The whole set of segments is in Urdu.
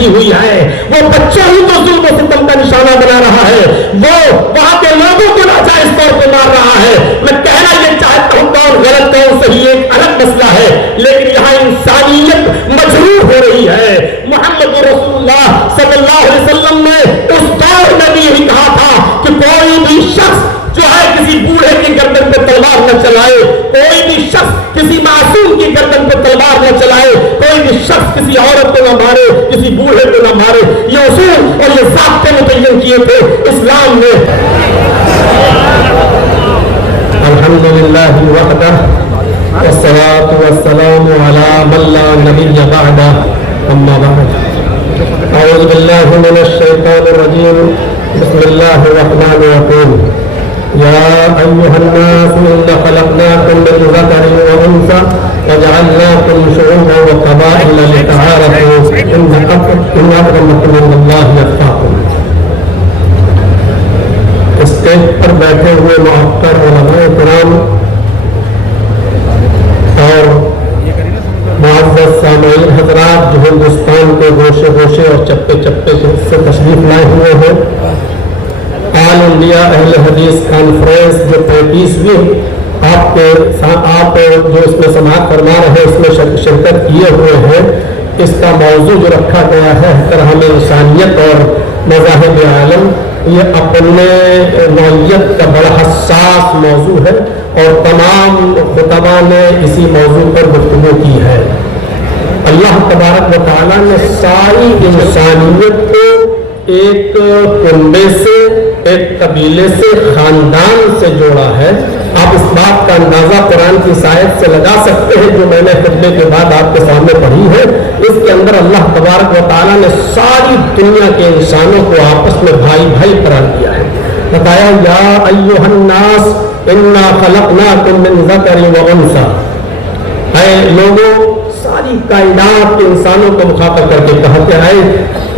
لگی ہوئی ہے، وہ بچہ ہی تو ظلم و ستم کا نشانہ بنا رہا ہے، وہ وہاں کے لوگوں کو ناجائز طور پہ مار رہا ہے۔ میں کہنا یہ چاہتا ہوں کون غلط کون صحیح ایک الگ مسئلہ ہے، لیکن یہاں انسانیت مجروح ہو رہی ہے۔ محمد رسول اللہ صلی اللہ علیہ وسلم نے اس دور میں بھی یہی کہا تھا کہ کوئی بھی شخص جو ہے کسی بوڑھے کی گردن پہ تلوار نہ چلائے، کوئی بھی شخص کسی معصوم کی گردن پہ تلوار نہ چلائے، کوئی بھی شخص کسی عورت کو نہ مارے، کسی بوڑھے کو نہ مارے۔ یہ اصول اور یہ ضابطے متعین کیے تھے اسلام نے۔ الحمدللہ وحدہ والصلاة والسلام علی من لا نبی بعدہ، اما بعد۔ اعوذ باللہ من الشیطان الرجیم، بسم اللہ الرحمن الرحیم۔ یا ایہا الناس انا خلقناکم من ذکر وانثى وجعلناکم شعوبا وقبائل لتعارفوا ان اکرمکم عند اللہ اتقاکم۔ اسٹیج پر بیٹھے ہوئے معطر علماء کرام اور معزز سامعین حضرات جو ہندوستان کے گوشے گوشے اور چپے چپے سے تشریف لائے ہوئے ہیں، آل انڈیا اہل حدیث کانفرنس جو 35ویں آپ جو اس میں سماعت فرما رہے ہیں، اس میں شرکت کیے ہوئے ہیں، اس کا موضوع جو رکھا گیا ہے احترام انسانیت اور مذاہب عالم، یہ اپنے نوعیت کا بڑا حساس موضوع ہے اور تمام خطبہ نے اسی موضوع پر گفتگو کی ہے۔ اللہ تبارک و تعالیٰ نے ساری انسانیت کو ایک کنبے سے، ایک قبیلے سے، خاندان سے جوڑا ہے۔ آپ اس بات کا اندازہ قرآن کی آیت سے لگا سکتے ہیں جو میں نے خطبے کے بعد آپ کے سامنے پڑھی ہے۔ اس کے اندر اللہ تبارک و تعالیٰ نے ساری دنیا کے انسانوں کو آپس میں بھائی بھائی قرار دیا ہے۔ بتایا یا ایھا الناس انا خلقناکم من ذکر و انثى، اے لوگوں، ساری کائنات کے انسانوں کو مخاطب کر کے کہا کہ اے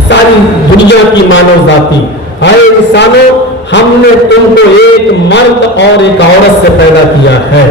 ساری دنیا کی مانو ذاتی، اے انسانوں، ہم نے تم کو ایک مرد اور ایک عورت سے پیدا کیا ہے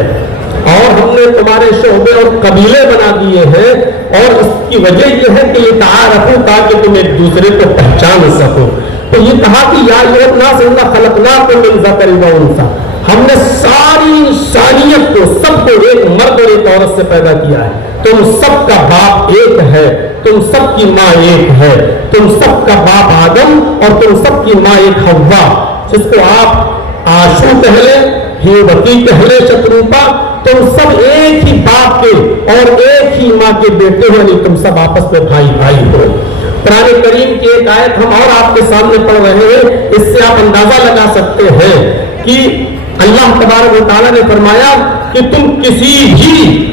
اور ہم نے تمہارے شعبے اور قبیلے بنا دیے ہیں، اور اس کی وجہ یہ ہے کہ لتعارفوا، تاکہ تم ایک دوسرے کو پہچان سکو۔ تو یہ کہا کہ یا ایھا الناس انا خلقناکم من ذکر و انثى، ہم نے ساری انسانیت کو، سب کو ایک مرد اور ایک عورت سے پیدا کیا ہے۔ تم سب کا باپ ایک ہے، تم سب کی ماں ایک ہے، تم سب کا باپ آدم اور تم سب کی ماں ایک حوا، جس کو آپ آشو کہہ لیں، ہیوتی کہہ لیں، شتروپا، تم سب ایک ہی باپ کے اور ایک ہی ماں کے بیٹے ہو، یعنی تم سب آپس میں بھائی بھائی ہو۔ قرآن کریم کی ایک آیت ہم اور آپ کے سامنے پڑھ رہے ہیں، اس سے آپ اندازہ لگا سکتے ہیں کہ اللہ تبارک و تعالیٰ نے فرمایا کہ تم کسی بھی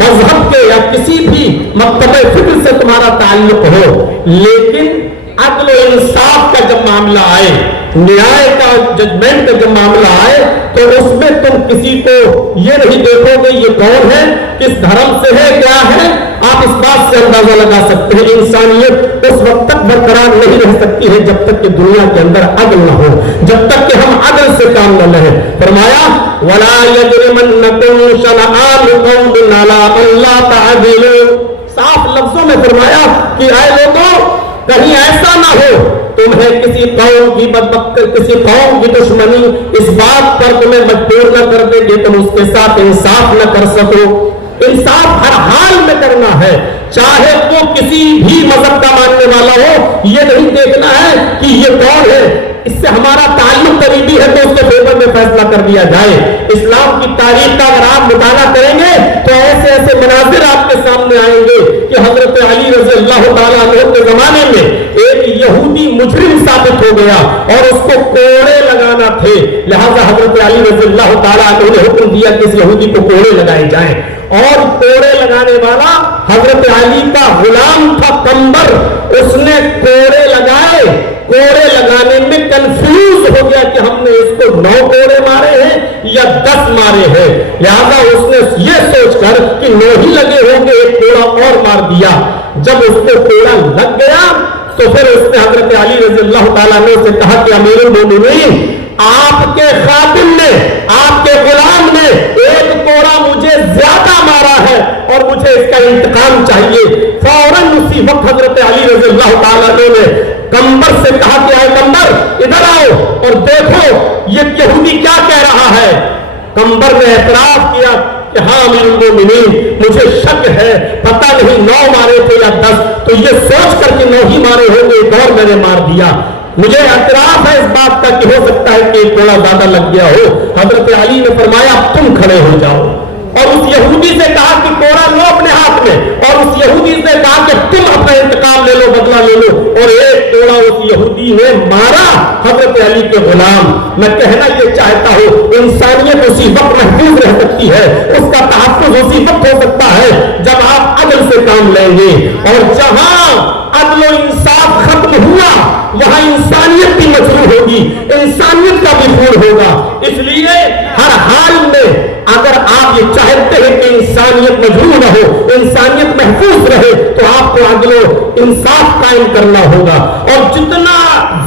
مذہب کے یا کسی بھی مکتب فکر سے تمہارا تعلق ہو، لیکن عدل و انصاف کا جب معاملہ آئے، نیائے کا، ججمنٹ کا جب معاملہ آئے، تو اس میں تم کسی کو یہ نہیں دیکھو گے یہ کون ہے، کس دھرم سے ہے، کیا ہے۔ آپ اس بات سے اندازہ لگا سکتے ہیں انسانیت اس وقت تک برقرار نہیں رہ سکتی ہے جب تک کہ دنیا کے اندر عدل نہ ہو، جب تک کہ ہم عدل سے کام نہ لیں۔ فرمایا وَلَا يَجْرِمَنَّكُمْ شَنَآنُ قَوْمٍ عَلَىٰ أَلَّا تَعْدِلُوا، صاف لفظوں میں فرمایا کہ اے لوگوں، کہیں ایسا نہ ہو تمہیں کسی قوم کی کسی قوم کی دشمنی اس بات پر تمہیں مجبور نہ کر دے کہ تم اس کے ساتھ انصاف نہ کر سکو۔ انصاف ہر حال میں کرنا ہے، چاہے وہ کسی بھی مذہب کا ماننے والا ہو۔ یہ نہیں دیکھنا ہے کہ یہ کون ہے، اس سے ہمارا تعلق قریبی ہے تو اس کے فیور میں فیصلہ کر دیا جائے۔ اسلام کی تاریخ کا اگر آپ مطالعہ کریں گے تو ایسے ایسے مناظر آپ کے سامنے آئیں گے کہ حضرت علی رضی اللہ تعالیٰ عنہ کے زمانے میں ایک یہودی مجرم ثابت ہو گیا اور اس کو کوڑے لگانا تھے، لہذا حضرت علی رضی اللہ تعالیٰ عنہ نے حکم دیا کہ اس یہودی کو کوڑے لگائے جائیں، اور کوڑے لگانے والا حضرت علی کا غلام تھا قمبر، اس نے کوڑے لگائے، کوڑے لگانے میں کنفیوز ہو گیا کہ ہم نے اس کو 9 کوڑے مارے ہیں یا 10 مارے ہیں، لہذا اس نے یہ سوچ کر کہ 9 ہی لگے ہوں گے ایک کوڑا اور مار دیا۔ جب اس کو کوڑا لگ گیا تو پھر اس نے حضرت علی رضی اللہ تعالیٰ عنہ سے کہا کہ امیر المومنین، آپ کے خادم نے، آپ کے غلام نے ایک کوڑا مجھے زیادہ مارا ہے اور مجھے اس کا انتقام چاہیے. فوراً اسی وقت حضرت علی رضی اللہ تعالیٰ نے قمبر سے کہا کہ اے قمبر ادھر آؤ اور دیکھو یہ یہودی کیا کہہ رہا ہے. قمبر نے اعتراف کیا کہ ہاں امیر المومنین مجھے شک ہے, پتہ نہیں 9 مارے تھے یا 10, تو یہ سوچ کر کے 9 ہی مارے ہوں گے, ایک اور میں نے مار دیا. مجھے اعتراف ہے اس بات کا کہ ہو سکتا ہے کہ ایک کوڑا زیادہ لگ گیا ہو. حضرت علی نے فرمایا اب تم کھڑے ہو جاؤ, اور اس یہودی سے کہا کہ کوڑا لو اپنے ہاتھ میں, اور اس یہودی سے کہا کہ تم اپنا انتقام لے لو, بدلہ لے لو, اور ایک کوڑا اس یہودی نے مارا حضرت علی کے غلام. میں کہنا یہ چاہتا ہوں انسانیت اسی وقت محفوظ رہ سکتی ہے, اس کا تحفظ اسی وقت ہو سکتا ہے جب آپ عدل سے کام لیں گے, اور جہاں عدل و انصاف ختم ہوا وہاں انسانیت بھی مجروح ہوگی, انسانیت کا بھی خون ہوگا. اس لیے ہر حال میں اگر آپ یہ چاہتے ہیں کہ انسانیت مجروح نہ ہو, انسانیت محفوظ رہے, تو آپ کو عدل و انصاف قائم کرنا ہوگا, اور جتنا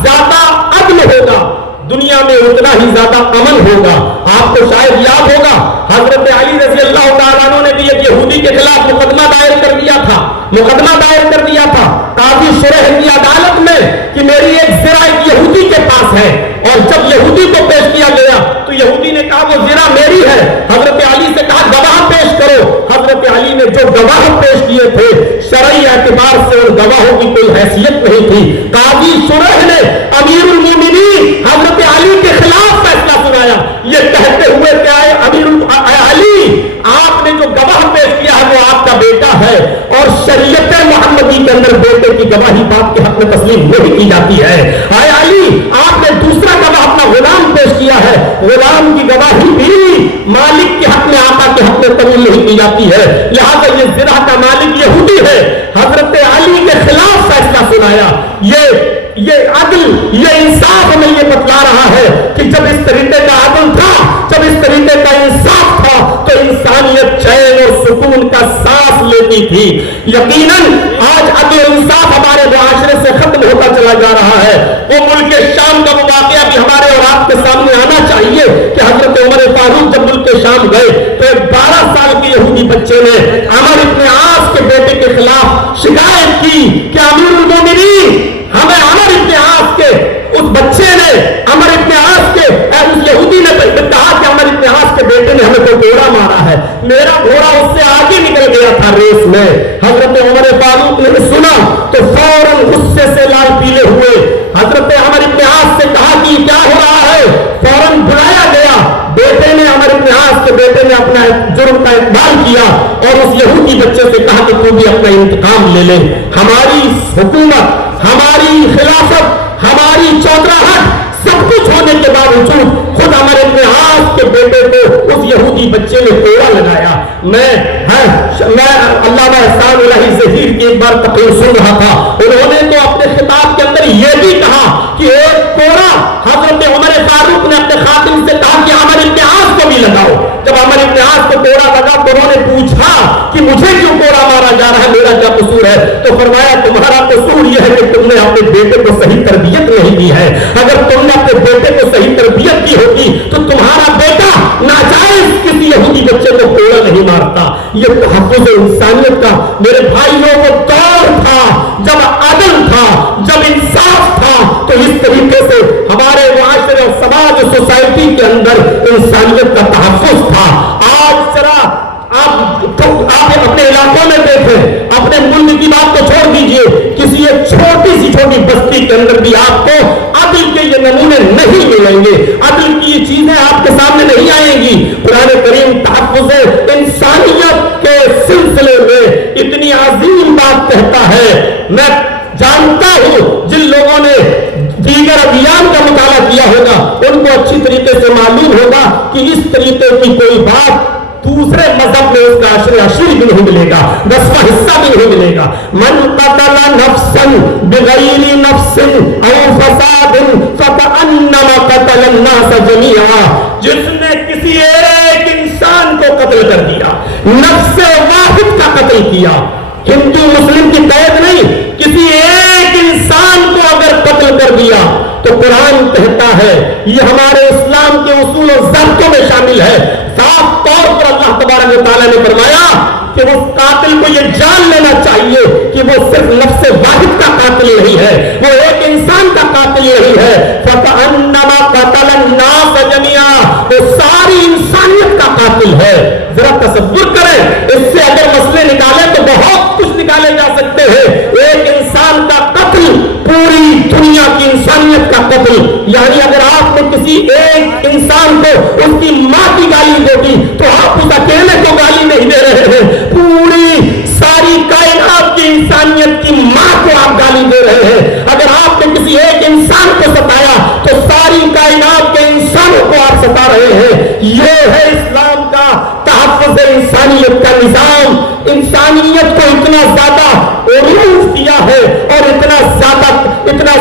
زیادہ عدل ہوگا دنیا میں اتنا ہی زیادہ امن ہوگا. آپ کو شاید یاد ہوگا حضرت علی رضی اللہ تعالیٰ عنہ نے بھی ایک یہودی کے خلاف مقدمہ دائر کر دیا تھا قاضی شریح کی عدالت میں کہ میری ایک زرہ ایک یہودی کے پاس ہے, اور جب یہودی کو پیش کیا گیا تو یہودی نے کہا وہ زرہ میری ہے. حضرت علی سے کہا گواہ پیش کرو. حضرت علی نے جو گواہ پیش کیے تھے شرعی اعتبار سے ان گواہوں کی کوئی حیثیت نہیں تھی. قاضی شریح نے امیر المومنین حضرت علی کے خلاف فیصلہ سنایا, یہ کہتے ہوئے کہ علی آپ نے جو گواہ پیش کیا ہے وہ آپ کا بیٹا ہے, اور شریعت محمدی کے اندر بیٹے کی گواہی باپ کے حق میں تسلیم نہیں کی جاتی ہے. اے علی آپ نے دوسرا گواہ اپنا غلام پیش کیا ہے, غلام کی گواہی بھی مالک کے حق میں آقا کے حق میں قبول نہیں کی جاتی ہے, لہذا یہ زرہ کا مالک یہودی ہے. حضرت علی کے خلاف فیصلہ سنایا. یہ عدل یہ انصاف ہمیں یہ بتلا رہا ہے کہ جب اس طریقے کا عدل تھا, جب اس طریقے کا انصاف تھا, تو انسانیت چین اور سکون کا سانس لیتی تھی. یقیناً آج عدل و انصاف ہمارے معاشرے سے ختم ہوتا چلا جا رہا ہے. وہ ملک شام کا وہ واقعہ بھی ہمارے اور آپ کے سامنے آنا چاہیے کہ حضرت عمر فاروق جب ملک شام گئے تو ایک 12 سال کے یہودی بچے نے عمر ابن عاص کے بیٹے کے خلاف شکایت کی کہ امیر المومنین ہمیں عمر ابن عاص کے اس بچے نے عمر ابن عاص کے اس یہودی نے کہا کہ عمر ابن عاص کے بیٹے نے ہمیں تو گھوڑا مارا ہے, میرا گھوڑا اس سے آگے نکل گیا تھا ریس میں. حضرت عمر فاروق نے سنا تو فوراً غصے سے لال پیلے ہوئے حضرت عمر ابن عاص سے کہا کہ کیا ہو رہا ہے. فوراً بلایا گیا. بیٹے نے عمر ابن عاص کے بیٹے نے اپنا جرم کا اقبال کیا اور اس یہودی بچے سے کہا کہ تو بھی اپنا انتقام لے لے. ہماری حکومت, ہماری خلافت, ہماری چودراہٹ سب کچھ ہونے کے باوجود خود عمر ابن عاص کے بیٹے کو اس یہودی بچے نے کوڑا لگایا. میں علامہ احسان الہی ظہیر کی ایک بار تقریر سن رہا تھا, انہوں نے تو اپنے خطاب کے اندر یہ بھی کہا کہ ایک کوڑا حضرت عمر فاروق نے اپنے خادم سے کہا کہ عمر ابن عاص کو بھی لگاؤ. جب عمر ابن عاص کو کوڑا لگا تو انہوں نے پوچھا کہ مجھے کیوں کوڑا مارا جا رہا ہے, میرا کیا قصور ہے؟ تو فرمایا تمہارا قصور یہ ہے کہ تم نے اپنے بیٹے کو صحیح تربیت نہیں دی ہے. اگر تم نے اپنے بیٹے کو صحیح تربیت کی ہوتی تو تمہارا بیٹا ناجائز کسی یہودی بچے کو کوڑا نہیں مارتا. یہ تحفظ انسانیت کا میرے بھائیوں وہ دور تھا جب عدل تھا, جب انصاف تھا, تو اس طریقے سے ہمارے معاشرے اور سماج سوسائٹی کے اندر انسانیت کا تحفظ تھا. آج ذرا آپ اپنے علاقوں میں دیکھیں, اپنے ملک کی بات تو چھوڑ دیجئے, کسی ایک چھوٹی بستی کے اندر بھی آپ کو عدل کے یہ نمونے نہیں ملیں گے, عدل کی یہ چیزیں آپ کے سامنے نہیں آئیں گی. قرآن کریم تحفظ انسانیت کے سلسلے میں اتنی عظیم بات کہتا ہے. میں جانتا ہوں جن لوگوں نے دیگر ادیان کا مطالعہ کیا ہوگا ان کو اچھی طریقے سے معلوم ہوگا کہ اس طریقے کی کوئی بات دوسرے مذہب میں اس کا عشری بھی نہیں ملے گا, 10واں حصہ بھی نہیں ملے گا. من قتل نفسا بغیر نفس او فساد فکأنما قتل الناس جميعا. جس نے کسی ایک انسان کو قتل کر دیا, نفس واحد کا قتل کیا, ہندو مسلم کی قید نہیں, کسی ایک انسان کو اگر قتل کر دیا تو قرآن کہتا ہے, یہ ہمارے اسلام کے اصول و ضابطوں میں شامل ہے, صاف طور تبارک و تعالیٰ نے فرمایا کہ اس قاتل کو یہ جان لینا چاہیے کہ وہ صرف نفس واحد کا قاتل نہیں ہے، وہ ایک انسان کا قاتل نہیں ہے، فَكَأَنَّمَا قَتَلَ النَّاسَ جَمِيعًا، وہ ساری انسانیت کا قاتل ہے۔ ذرا تصور کریں، اس سے اگر مسئلے نکالے تو بہت کچھ نکالے جا سکتے ہیں۔ ایک انسان کا قتل پوری دنیا کی انسانیت کا قتل، یعنی اگر آپ نے کسی ایک انسان کو اس کی ماں کی گالی دے دی تو آپ اس اکیلے کو گالی نہیں دے رہے ہیں، پوری ساری کائنات کی انسانیت کی ماں کو آپ گالی دے رہے ہیں۔ اگر آپ نے کسی ایک انسان کو ستایا تو ساری کائنات کے انسانوں کو آپ ستا رہے ہیں۔ یہ ہے اسلام کا تحفظ انسانیت کا نظام۔ انسانیت کو اتنا زیادہ عروج دیا ہے اور اتنا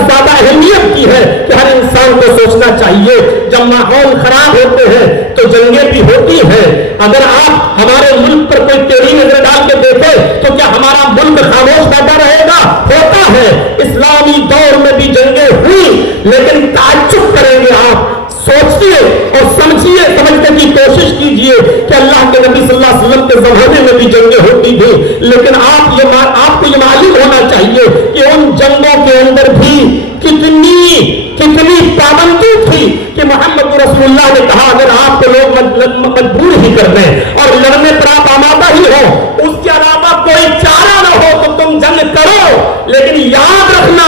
زیادہ اہمیت کی ہے کہ ہر انسان کو سوچنا چاہیے جب ماحول خراب ہوتے ہیں تو جنگیں بھی ہوتی ہیں۔ اگر آپ ہمارے ملک پر کوئی ٹیڑھی نظر ڈال کے دیکھیں تو کیا ہمارا ملک خاموش بیٹھا رہے گا؟ ہوتا ہے۔ اسلامی دور میں بھی جنگیں ہوئی، لیکن تعجب کریں گے آپ، سوچیے اور سمجھیے، سمجھنے کی کوشش کیجئے کہ اللہ کے نبی صلی اللہ علیہ وسلم کے زمانے میں بھی جنگیں ہوتی تھی، لیکن آپ کو یہ معلوم ہونا چاہیے کہ ان جنگوں کے اندر بھی کتنی پابندی تھی کہ محمد رسول اللہ نے کہا اگر آپ کو لوگ مجبور ہی کر دیں اور لڑنے پر آپ آمادہ ہی ہو، اس کے علاوہ کوئی چارہ نہ ہو تو تم جنگ کرو، لیکن یاد رکھنا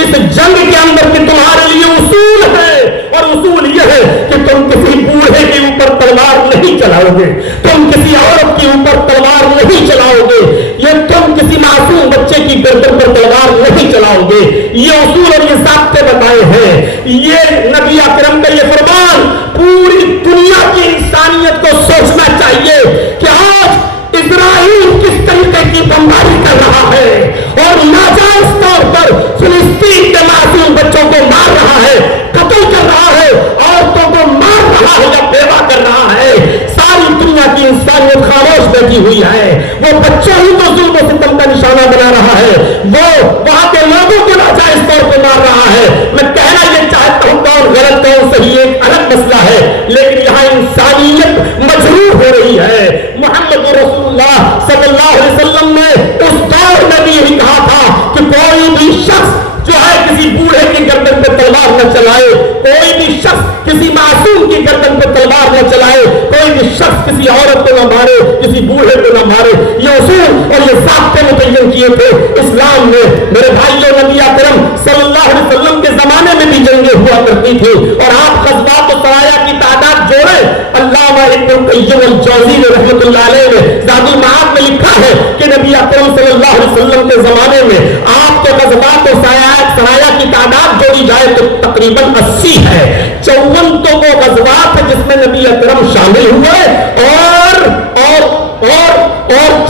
اس جنگ کے اندر کہ تمہارے لیے اصول ہے، اور اصول یہ ہے کہ تم کسی بوڑھے کے اوپر تلوار نہیں چلاؤ گے، تم کسی عورت کے اوپر تلوار نہیں چلاؤ گے، یہ تم کسی معصوم بچے کی گردن پر تلوار نہیں چلاؤ گے۔ یہ اصول اور یہ ضابطے بتائے ہیں، یہ نبی اکرم کا یہ فرمان پوری دنیا کی انسانیت کو سوچنا چاہیے کہ آج اسرائیل کس طریقے کی بمباری کر رہا ہے اور ناجائز طور پر فلسطین کے معصوم بچوں کو مار رہا ہے، قتل کر رہا ہے، عورتوں کو مار رہا ہے یا بیوہ کر رہا ہے۔ ساری دنیا کی انسانیت خاموش بیٹھی ہوئی ہے، وہ بچوں ہی کو ظلم و ستم کا نشانہ بنا رہا ہے، وہ وہاں کے لوگوں کو ناجائز طور پر مار رہا ہے۔ میں کہنا یہ چاہتا ہوں کون غلط کون صحیح ایک الگ مسئلہ ہے، لیکن یہاں انسانیت مجروح ہو رہی ہے۔ محمد رسول اللہ صلی اللہ علیہ وسلم نے اس دور میں بھی یہی کہا تھا کہ کوئی بھی شخص جو ہے کسی بوڑھے کی گردن پہ تلوار نہ چلائے، کوئی بھی شخص کسی معصوم کی گردن پہ تلوار نہ چلائے، کوئی بھی شخص کسی عورت کو نہ مارے، کسی بوڑھے کو نہ مارے۔ یہ اصول اور یہ ضابطے متعین کیے تھے اسلام نے۔ میرے بھائیوں، نبی اکرم صلی اللہ علیہ وسلم کے زمانے میں بھی جنگیں ہوا کرتی تھی، اور آپ غزوات و سرایا کی تعداد جوڑیں، علامہ ابن القیم الجوزی رحمۃ اللہ علیہ نے زاد المعاد میں لکھا ہے کہ نبی اکرم صلی اللہ علیہ وسلم کے زمانے میں آپ کے غزوات و سرایا کی تعداد جوڑی جائے تو تقریباً 80 ہے۔ 54 تو وہ غزوات ہے جس میں نبی اکرم شامل ہوئے، اور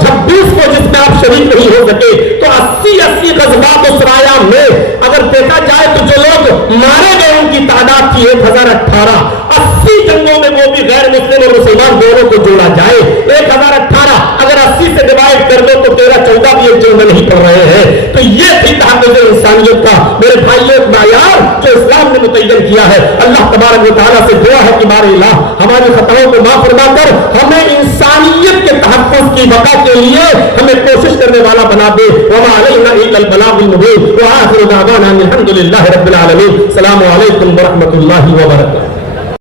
26 کو جس میں آپ شریک نہیں ہو سکے، تو 80 غزوات و سرایا میں اگر دیکھا جائے تو جو لوگ مارے گئے ان کی تعداد تھی 1018۔ 80 جنگوں میں وہ بھی غیر مسلم اور مسلمان دونوں کو جوڑا جائے 1018، اگر 80 سے ڈیوائڈ کر دو تو 13-14 بھی ایک جنگ میں نہیں پڑ رہے ہیں۔ تو یہ تھی تحفظ انسانیت کا میرے بھائیوں معیار جو اسلام نے متعین کیا ہے۔ اللہ تبارک و تعالیٰ سے دعا ہے کہ بار الہ ہماری خطاؤں کو معاف فرما کر ہمیں انسانیت کے تحفظ کی بقا کے لیے ہمیں کوشش کرنے والا بنا دے۔ وما علینا الا البلاغ المبین، وآخر دعوانا الحمد للہ رب العالمین۔ السلام علیکم ورحمۃ اللہ وبرکاتہ۔